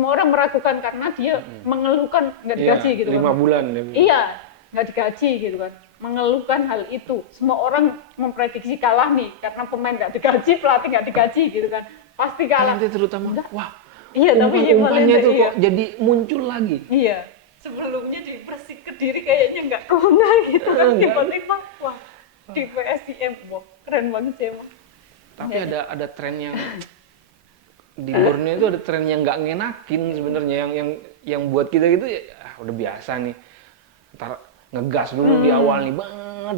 semua orang meragukan karena dia mengeluhkan nggak digaji gitu 5 kan. bulan. Iya, nggak digaji gitu kan. Mengeluhkan hal itu. Semua orang memprediksi kalah nih karena pemain nggak digaji, pelatih nggak digaji gitu kan. Pasti kalah. Valente terutama. Enggak. Wah. Iya, tapi Umpan-umpannya Valente, itu iya. kok jadi muncul lagi. Iya. Sebelumnya di Persik Kediri kayaknya nggak kena gitu kan. Tiba-tiba wah di PSIM, wah keren banget sih emang. Tapi ada tren yang di Borneo itu ada tren yang nggak ngenakin sebenarnya, yang buat kita gitu ya udah biasa nih. Ntar ngegas dulu di awal nih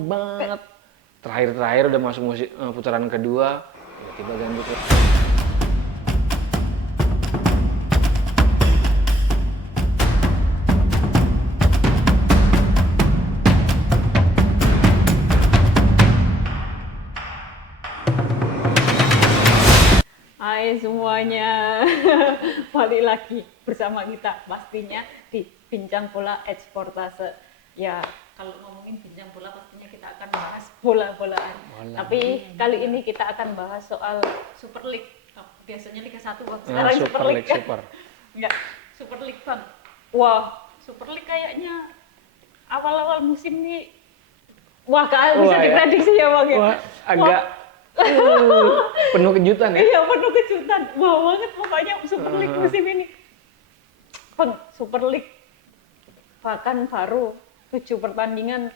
banget. Terakhir udah masuk putaran kedua, tiba-tiba ganti ke Hai semuanya, balik lagi bersama kita pastinya di Bincang Bola Eksportase. Ya, kalau ngomongin bincang bola pastinya kita akan bahas bola-bolaan. Tapi kali ini kita akan bahas soal Super League. Oh, biasanya Liga 1, Bang. Sekarang Super League. Enggak, Super League, Bang. Wah, Super League kayaknya awal-awal musim ini bisa diprediksi ya, Bang. Wah, agak penuh kejutan ya? Iya, penuh kejutan. Wah banget pokoknya Super League musim ini. Bang, Super League bahkan baru 7 pertandingan,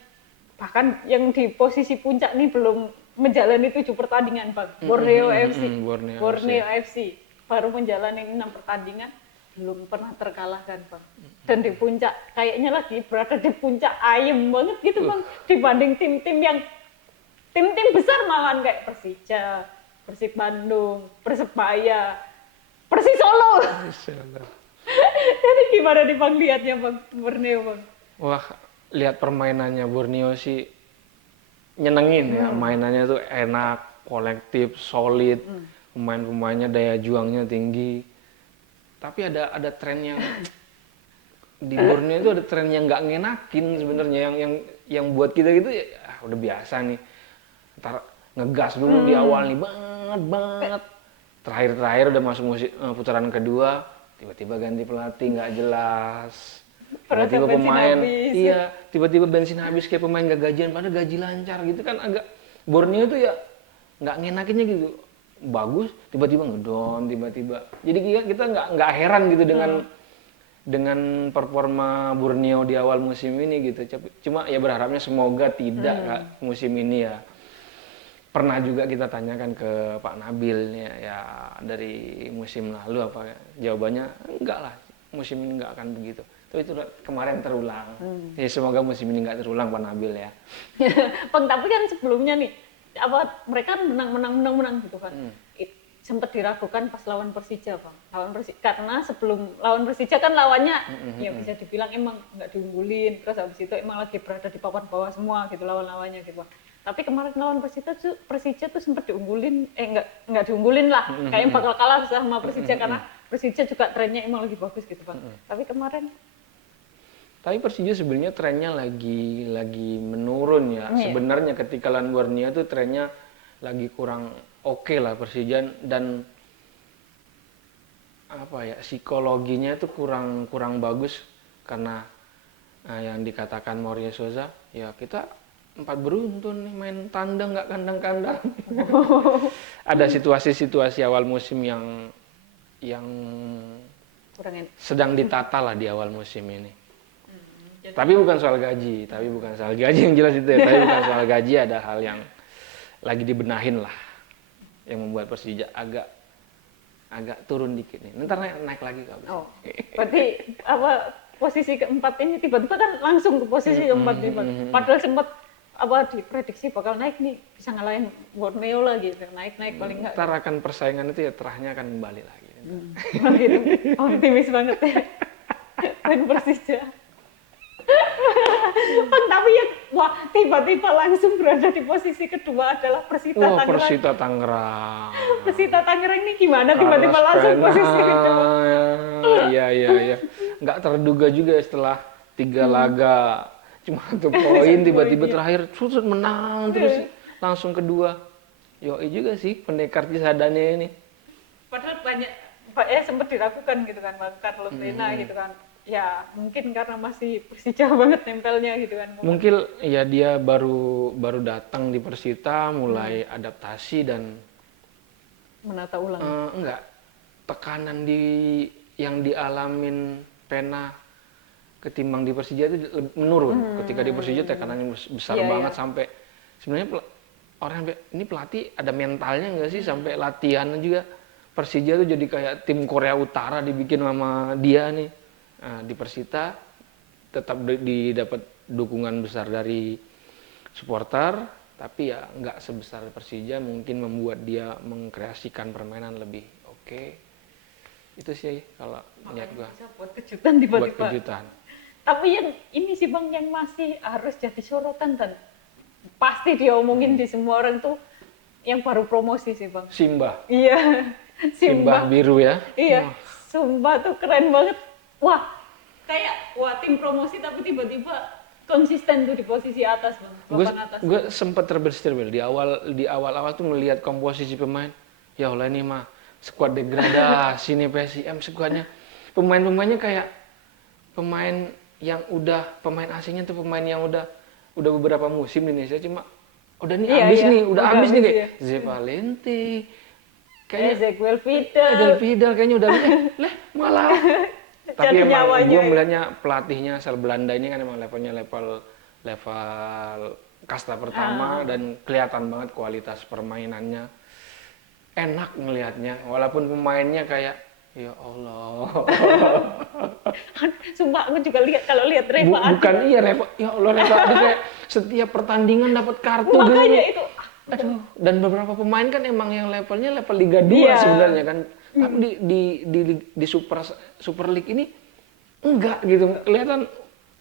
bahkan yang di posisi puncak nih belum menjalani 7 pertandingan, Bang. Borneo FC. Borneo FC baru menjalani 6 pertandingan, belum pernah terkalahkan, Bang. Dan di puncak, kayaknya lagi berada di puncak ayem banget gitu, Bang. Dibanding tim-tim besar malahan kayak Persija, Persib Bandung, Persebaya, Persis Solo. Jadi gimana nih Bang lihatnya Bang Borneo, Bang? Wah, lihat permainannya Borneo sih nyenengin ya. Mainannya tuh enak, kolektif, solid. Pemain-pemainnya daya juangnya tinggi. Tapi ada tren yang di Borneo itu ada tren yang nggak ngenakin sebenarnya, yang buat kita gitu ya udah biasa nih. Ntar ngegas dulu di awal nih banget. Terakhir udah masuk putaran kedua, tiba-tiba ganti pelatih nggak jelas. Tiba-tiba pemain, tiba-tiba bensin habis kayak pemain nggak gajian, padahal gaji lancar gitu kan. Agak Borneo tuh ya nggak ngenakinnya gitu. Bagus, tiba-tiba ngedon, tiba-tiba. Jadi kita nggak heran gitu dengan performa Borneo di awal musim ini gitu. Cuma ya berharapnya semoga tidak Kak, musim ini ya. Pernah juga kita tanyakan ke Pak Nabil ya dari musim lalu apa jawabannya enggak lah, musim ini enggak akan begitu. Tapi itu kemarin terulang. Ya semoga musim ini enggak terulang Pak Nabil ya. Bang, tapi kan sebelumnya nih mereka menang gitu kan. Sempat diragukan pas lawan Persija, Bang. Karena sebelum lawan Persija kan lawannya ya bisa dibilang emang nggak diunggulin, terus habis itu emang lagi berada di papan bawah semua gitu lawan-lawannya gitu, Bang. Tapi kemarin lawan Persija tuh sempat diunggulin, nggak diunggulin lah, kayaknya bakal kalah sama Persija karena Persija juga trennya emang lagi bagus gitu, Bang. Tapi Persija sebenarnya trennya lagi menurun ya. Sebenarnya ketika lawan Borneo tuh trennya lagi kurang oke lah Persija, dan apa ya, psikologinya itu kurang bagus karena yang dikatakan Maurizio Sousa ya, kita 4 beruntun nih main tandang nggak kandang-kandang. Ada situasi-situasi awal musim yang sedang ditata lah di awal musim ini. Tapi bukan soal gaji yang jelas itu ya. Tapi bukan soal gaji, ada hal yang lagi dibenahin lah, yang membuat Persija agak turun dikit nih. Ntar naik lagi Kak. Oh, berarti posisi keempat ini tiba-tiba kan langsung ke posisi keempat nih, Bang. Padahal sempat diprediksi bakal naik nih, bisa ngalahin Borneo lagi, naik paling nggak. Ntar akan persaingan itu ya, terahnya akan kembali lagi. Gitu. Optimis banget ya. Main Persija. Bang, tapi ya tiba-tiba langsung berada di posisi kedua adalah Persita Tangerang. Persita Tangerang. Persita Tangerang ini gimana tiba-tiba langsung posisi kedua? Iya. Nggak terduga juga setelah 3 laga cuma 1 poin, tiba-tiba terakhir susut menang terus langsung kedua. Yoi juga sih pendekar Cisadane ini. Padahal sempat diragukan gitu kan Bang Carlos Lena gitu kan. Ya mungkin karena masih Persija banget nempelnya gitu kan. Mungkin ya dia baru datang di Persita, mulai adaptasi dan Menata ulang. enggak, tekanan yang dialamin Pena ketimbang di Persija itu menurun. Ketika di Persija tekanannya besar banget sampai sebenarnya orang ini pelatih ada mentalnya nggak sih sampai latihan juga Persija tuh jadi kayak tim Korea Utara dibikin sama dia nih. Nah, di Persita tetap didapat dukungan besar dari supporter, tapi ya nggak sebesar Persija, mungkin membuat dia mengkreasikan permainan lebih oke. Itu sih kalau lihat gua. Bisa buat kejutan tiba-tiba. Buat kejutan. Tapi yang ini sih Bang yang masih harus jadi sorotan dan pasti diomongin di semua orang tuh yang baru promosi sih Bang. Simba. Iya. Simba biru ya. Iya. Sumpah tuh keren banget. Wah, kayak tim promosi tapi tiba-tiba konsisten tuh di posisi atas Bang. Papan atas. Gue sempat terbersit di awal tuh melihat komposisi pemain. Ya Allah ini mah skuad degradasi nih PSIM skuadnya. Pemain-pemainnya kayak pemain asingnya tuh pemain yang udah beberapa musim di Indonesia, cuma udah nih habis nih kayak Ze Valente, kayaknya Ezequiel Vidal kayaknya udah malah. Tapi emang gue melihatnya pelatihnya asal Belanda ini kan emang level kasta pertama dan kelihatan banget kualitas permainannya. Enak ngelihatnya, walaupun pemainnya kayak ya Allah. Sumpah aku juga lihat Reva. Bukan Reva. Ya Allah Reva kayak setiap pertandingan dapat kartu gitu. Makanya itu. Aduh, dan beberapa pemain kan emang yang levelnya level Liga 2 sebenarnya kan. Tapi di Super League ini enggak gitu. Kelihatan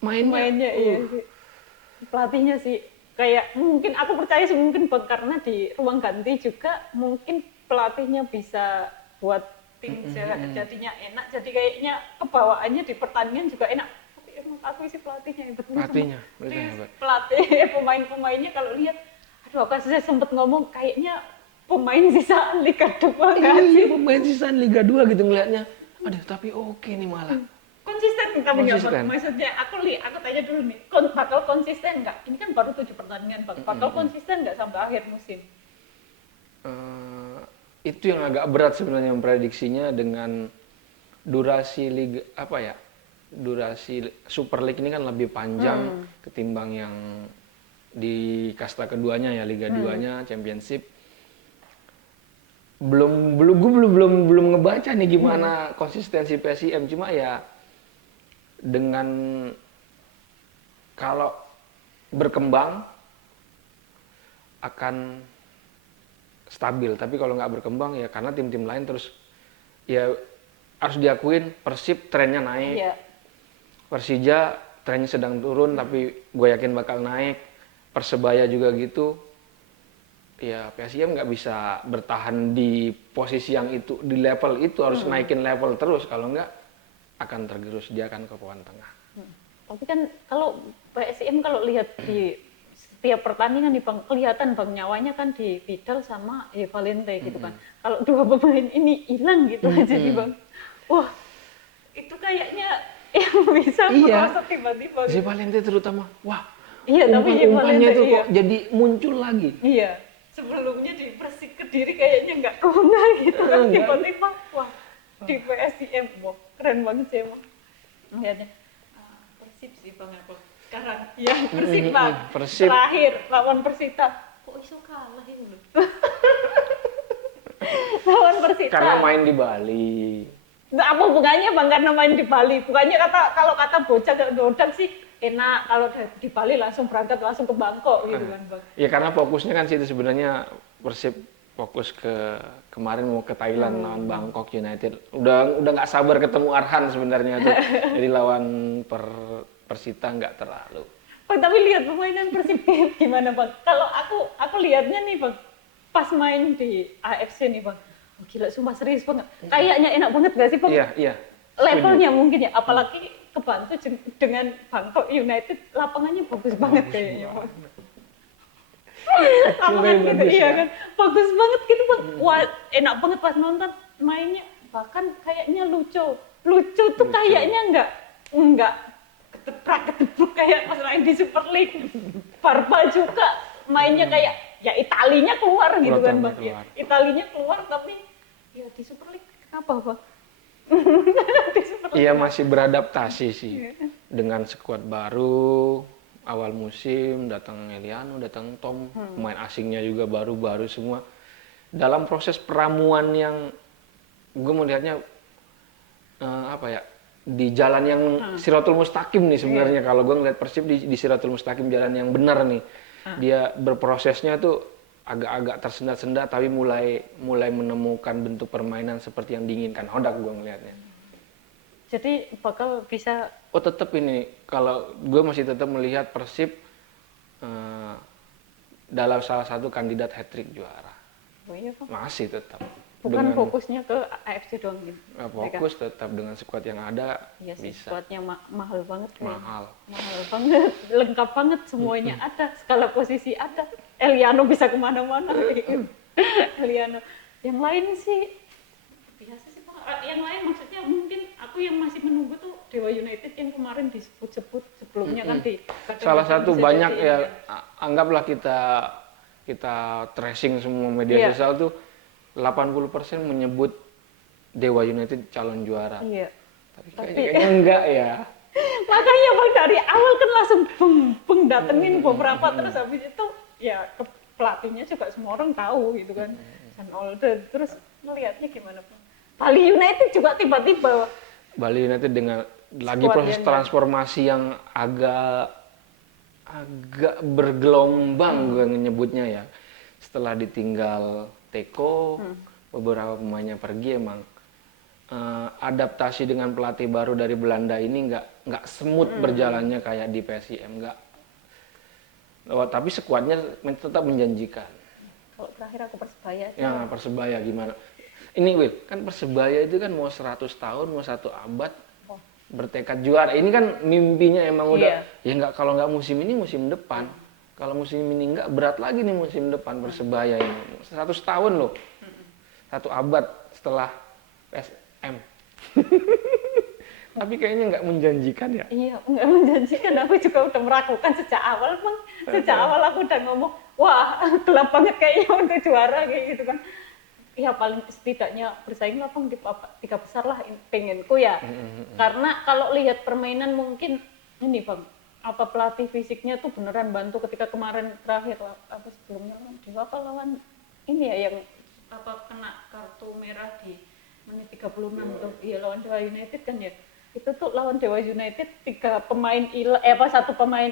mainnya iya sih. Pelatihnya sih kayak mungkin aku percaya sih mungkin karena di ruang ganti juga mungkin pelatihnya bisa buat tim jadinya enak, jadi kayaknya kebawaannya di pertandingan juga enak. Tapi emang aku sih pelatihnya hebat. Pelatih pemain-pemainnya kalau lihat, aduh aku saya sempet ngomong kayaknya pemain sisaan Liga 2 kan sih. Pemain sisaan Liga 2 gitu ngelihatnya. Aduh tapi oke nih malah. Konsisten tapi nggak, maksudnya aku tanya dulu nih, bakal konsisten nggak? Ini kan baru 7 pertandingan, bakal konsisten nggak sampai akhir musim? Itu yang agak berat sebenarnya memprediksinya dengan durasi durasi Super League ini kan lebih panjang ketimbang yang di kasta keduanya ya, Liga 2-nya, Championship. Gue belum ngebaca nih gimana konsistensi PSIM, cuma ya dengan kalau berkembang akan stabil, tapi kalau nggak berkembang ya karena tim-tim lain terus ya harus diakuin Persib trennya naik, Persija trennya sedang turun tapi gue yakin bakal naik, Persebaya juga gitu. Ya PSIM nggak bisa bertahan di posisi yang itu, di level itu harus naikin level terus, kalau nggak akan tergerus, dia akan ke papan tengah. Tapi kan kalau PSIM kalau lihat di setiap pertandingan nih Bang, kelihatan Bang nyawanya kan di Vidal sama Valente gitu kan. Kalau dua pemain ini hilang gitu aja nih Bang. Wah, itu kayaknya yang bisa merosot tiba-tiba. Si Valente terutama, wah. Iya, tapi umpannya tuh kok jadi muncul lagi. Iya. Sebelumnya di Persik Kediri kayaknya nggak kena gitu kan, tiba-tiba wah di PSIM, wah keren banget sih emang. Lihatnya Persib sih Bang apa sekarang ya Persib Bang. Persib Terakhir lawan Persita, kok iso kalah ini loh. Lawan Persita. Karena main di Bali. Nah, apa hubungannya Bang karena main di Bali? Bukannya kalau kata bocah Dodak sih enak kalau di Bali langsung berangkat langsung ke Bangkok gitu kan Bang. Ya karena fokusnya kan situ sebenarnya, Persib fokus kemarin mau ke Thailand lawan Bangkok United. Udah nggak sabar ketemu Arhan sebenarnya tuh. Jadi lawan Persita nggak terlalu. Bang, tapi lihat permainan Persib gimana Bang? Kalau aku lihatnya nih Bang, pas main di AFC nih Bang. Oh, gila sumpah serius banget. Kayaknya enak banget gak sih Bang? Iya. Levelnya mungkin ya, apalagi kebantu dengan Bangkok United, lapangannya bagus banget kayaknya Bang. Lapangan gitu, iya kan, bagus banget gitu Bang. Wah, enak banget pas nonton, mainnya bahkan kayaknya lucu tuh kayaknya nggak ketebrak kayak pas main di Super League. Barpa juga mainnya kayak ya Italinya keluar gitu kan Bang ya. Italinya keluar tapi ya di Super League kenapa Bang? Di Super League Iya kenapa? masih beradaptasi sih dengan skuad baru. Awal musim datang Eliano, datang Tom, pemain asingnya juga baru-baru semua. Dalam proses peramuan yang gue melihatnya apa ya, di jalan yang Siratul Mustaqim nih sebenarnya. Kalau gue ngeliat Persib di Siratul Mustaqim, jalan yang benar nih. Dia berprosesnya tuh agak-agak tersendat-sendat tapi mulai menemukan bentuk permainan seperti yang diinginkan Hodak, gue ngelihatnya. Jadi bakal bisa Oh tetap ini, kalau gue masih tetap melihat Persib dalam salah satu kandidat hat-trick juara. oh iya Bang. Masih tetap. Bukan fokusnya ke AFC doang gitu. Fokus tetap dengan skuad yang ada. Iya sih, bisa. skuadnya mahal banget kayaknya. Mahal. Mahal banget, lengkap banget semuanya ada, skala posisi ada. Eliano bisa kemana-mana. Eliano. Yang lain sih biasa sih Bang. Yang lain maksudnya mungkin aku yang masih menunggu tuh Dewa United yang kemarin disebut-sebut sebelumnya kan di salah satu bisa banyak jadi ya, anggaplah kita tracing semua media sosial tuh 80% menyebut Dewa United calon juara. Iya. Tapi kayaknya enggak ya. Makanya Bang dari awal kan langsung beng datengin beberapa terus habis itu ya pelatihnya juga semua orang tahu gitu kan. San Olden terus melihatnya gimana Bang? Bali United juga tiba-tiba Bali United dengan lagi Squad proses yang transformasi yang agak bergelombang gue nyebutnya ya. Setelah ditinggal Teko, beberapa pemainnya pergi, emang adaptasi dengan pelatih baru dari Belanda ini nggak smooth berjalannya kayak di PSIM, nggak. Tapi skuadnya tetap menjanjikan. kalau terakhir aku Persebaya aja. Ya Persebaya gimana? Ini Will, kan Persebaya itu kan mau 100 tahun, mau 1 abad bertekad juara. Ini kan mimpinya emang udah ya nggak, kalau nggak musim ini musim depan. Kalau musim ini nggak, berat lagi nih musim depan Persebaya ini. 100 tahun loh. 1 abad setelah PSM. Tapi kayaknya nggak menjanjikan ya. Iya, nggak menjanjikan. Aku juga udah meragukan sejak awal Bang. Sejak awal aku udah ngomong, wah gelap banget kayaknya untuk juara kayak gitu kan. Ya paling setidaknya bersaing lah Bang di 3 besar lah pengenku ya. Karena kalau lihat permainan mungkin ini Bang, apa pelatih fisiknya tuh beneran bantu ketika kemarin terakhir apa sebelumnya Dewa apa lawan ini ya yang apa kena kartu merah di menit 36 tuh. Iya lawan Dewa United kan ya. Itu tuh lawan Dewa United 1 pemain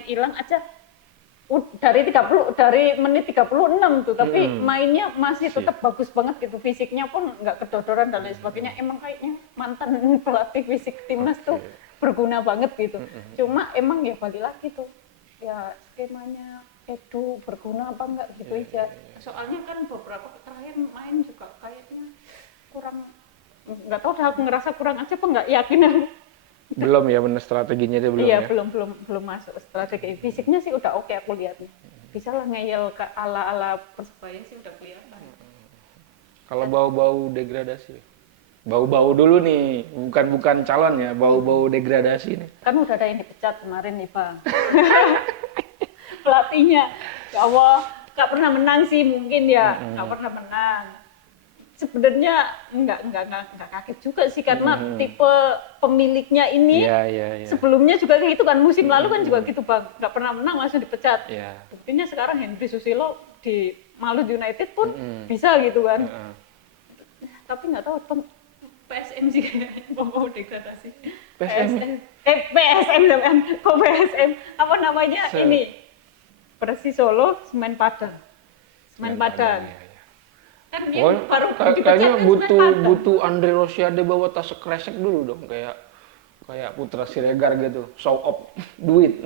hilang aja dari menit 36 tuh, tapi mainnya masih tetap bagus banget gitu, fisiknya pun nggak kedodoran dan lain sebagainya. Emang kayaknya mantan pelatih fisik timnas tuh berguna banget gitu. Cuma emang ya balik lagi tuh, ya skemanya Edu berguna apa enggak gitu aja. Soalnya kan beberapa terakhir main juga kayaknya kurang, nggak tahu dah aku ngerasa kurang aja apa nggak yakin aku. Belum ya, bener strateginya itu belum Iya, ya? belum masuk strategi. Fisiknya sih udah oke aku lihatnya. Bisa lah ngeyel ke ala-ala Persebaya sih udah kelihatan. Kalau bau-bau degradasi, bau-bau dulu nih, bukan calon ya, bau-bau degradasi nih. Kan udah ada yang dipecat kemarin nih Bang. Pelatihnya, ya Allah, nggak pernah menang sih mungkin ya, nggak pernah menang. Sebenarnya nggak kaget juga sih karena tipe pemiliknya ini sebelumnya juga gitu kan, musim lalu kan juga gitu Bang, nggak pernah menang langsung dipecat. Buktinya sekarang Henry Susilo di Malut United pun bisa gitu kan. Tapi nggak tahu Bang, PSM sih kayaknya mau degradasi. PSM apa namanya ini Persis Solo Semen Padang. Kan dia baru kayaknya butuh Andre Rosiade bawa tas kresek dulu dong, kayak Putra Siregar gitu, show off duit.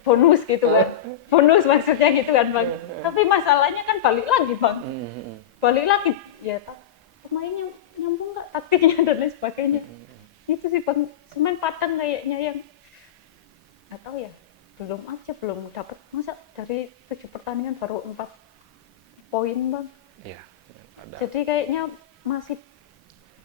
Bonus gitu kan, bonus maksudnya gitu kan Bang. Tapi masalahnya kan balik lagi Bang, balik lagi ya pemainnya nyambung nggak taktiknya dan lain sebagainya. Itu sih Bang, Semen Padang kayaknya yang nggak tahu ya, belum dapat, masa dari 7 pertandingan baru 4 poin Bang. Iya, Jadi kayaknya masih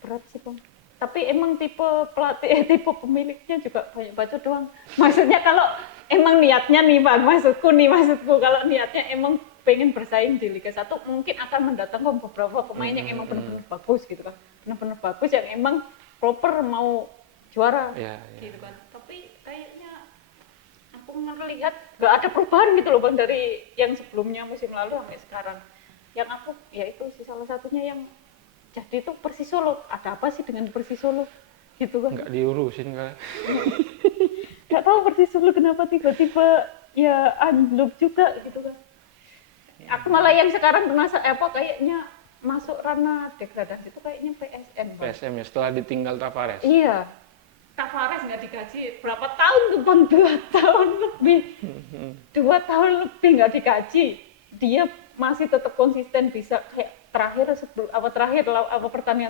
berat sih Bang. Tapi emang tipe pelatih, tipe pemiliknya juga banyak bacot doang. Maksudnya kalau emang niatnya nih Bang, maksudku kalau niatnya emang pengen bersaing di Liga 1 mungkin akan mendatangkan beberapa pemain yang emang benar-benar bagus gitu kan. Benar-benar bagus yang emang proper mau juara gitu kan. Tapi kayaknya aku melihat nggak ada perubahan gitu loh Bang dari yang sebelumnya musim lalu sampai sekarang. Yang aku ya itu sih salah satunya yang jadi itu Persis Solo, ada apa sih dengan Persis Solo gitu kan? Nggak diurusin kan? Nggak tahu Persis Solo kenapa tiba-tiba ya anjlok juga gitu kan? Aku malah yang sekarang kayaknya masuk ranah degradasi itu kayaknya PSM. Bang. PSM ya setelah ditinggal Tavares. Iya, Tavares nggak digaji berapa tahun tuh Bang? 2 tahun lebih, 2 tahun lebih nggak digaji. Dia masih tetap konsisten bisa kayak pertandingan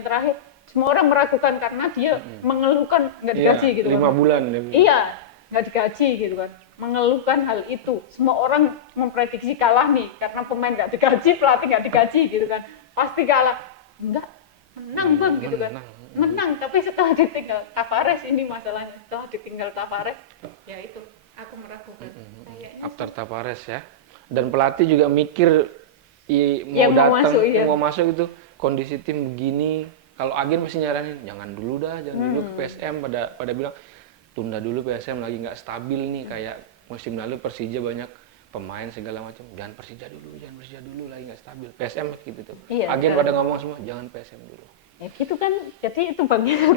terakhir semua orang meragukan karena dia mengeluhkan nggak digaji gitu 5 kan. bulan Iya, nggak digaji gitu kan, mengeluhkan hal itu. Semua orang memprediksi kalah nih karena pemain nggak digaji, pelatih nggak digaji gitu kan, pasti kalah. Enggak, menang Bang gitu kan, menang. Tapi setelah ditinggal Tavares ini masalahnya, setelah ditinggal Tavares ya itu aku meragukan kayaknya after Tavares ya. Dan pelatih juga mikir mau masuk itu kondisi tim begini. Kalau agen masih nyaranin jangan dulu ke PSM, pada bilang tunda dulu PSM lagi nggak stabil nih kayak musim lalu Persija banyak pemain segala macam, jangan Persija dulu lagi nggak stabil. PSM gitu tuh. Iya, agen pada ngomong semua jangan PSM dulu. Ya gitu kan, jadi itu Bang yang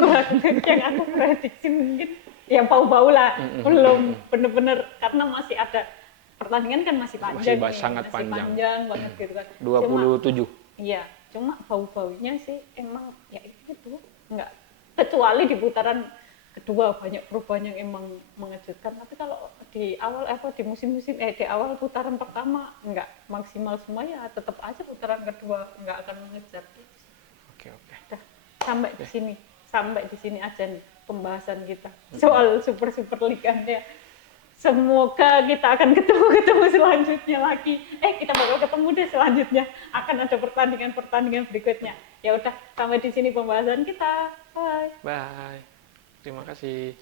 aku prediksi mungkin yang bau-bau lah, belum bener-bener karena masih ada pertandingan kan masih panjang, sangat panjang banget gitu kan. 27. Iya, cuma bau-baunya sih emang ya itu nggak, kecuali di putaran kedua banyak perubahan yang emang mengejutkan. Tapi kalau di awal di awal putaran pertama nggak maksimal semua ya tetap aja putaran kedua nggak akan mengejar. Oke. Udah, sampai di sini aja nih pembahasan kita soal Super League-nya. Semoga kita akan ketemu selanjutnya lagi. Kita bakal ketemu deh selanjutnya. Akan ada pertandingan berikutnya. Ya udah, sampai di sini pembahasan kita. Bye. Bye. Terima kasih.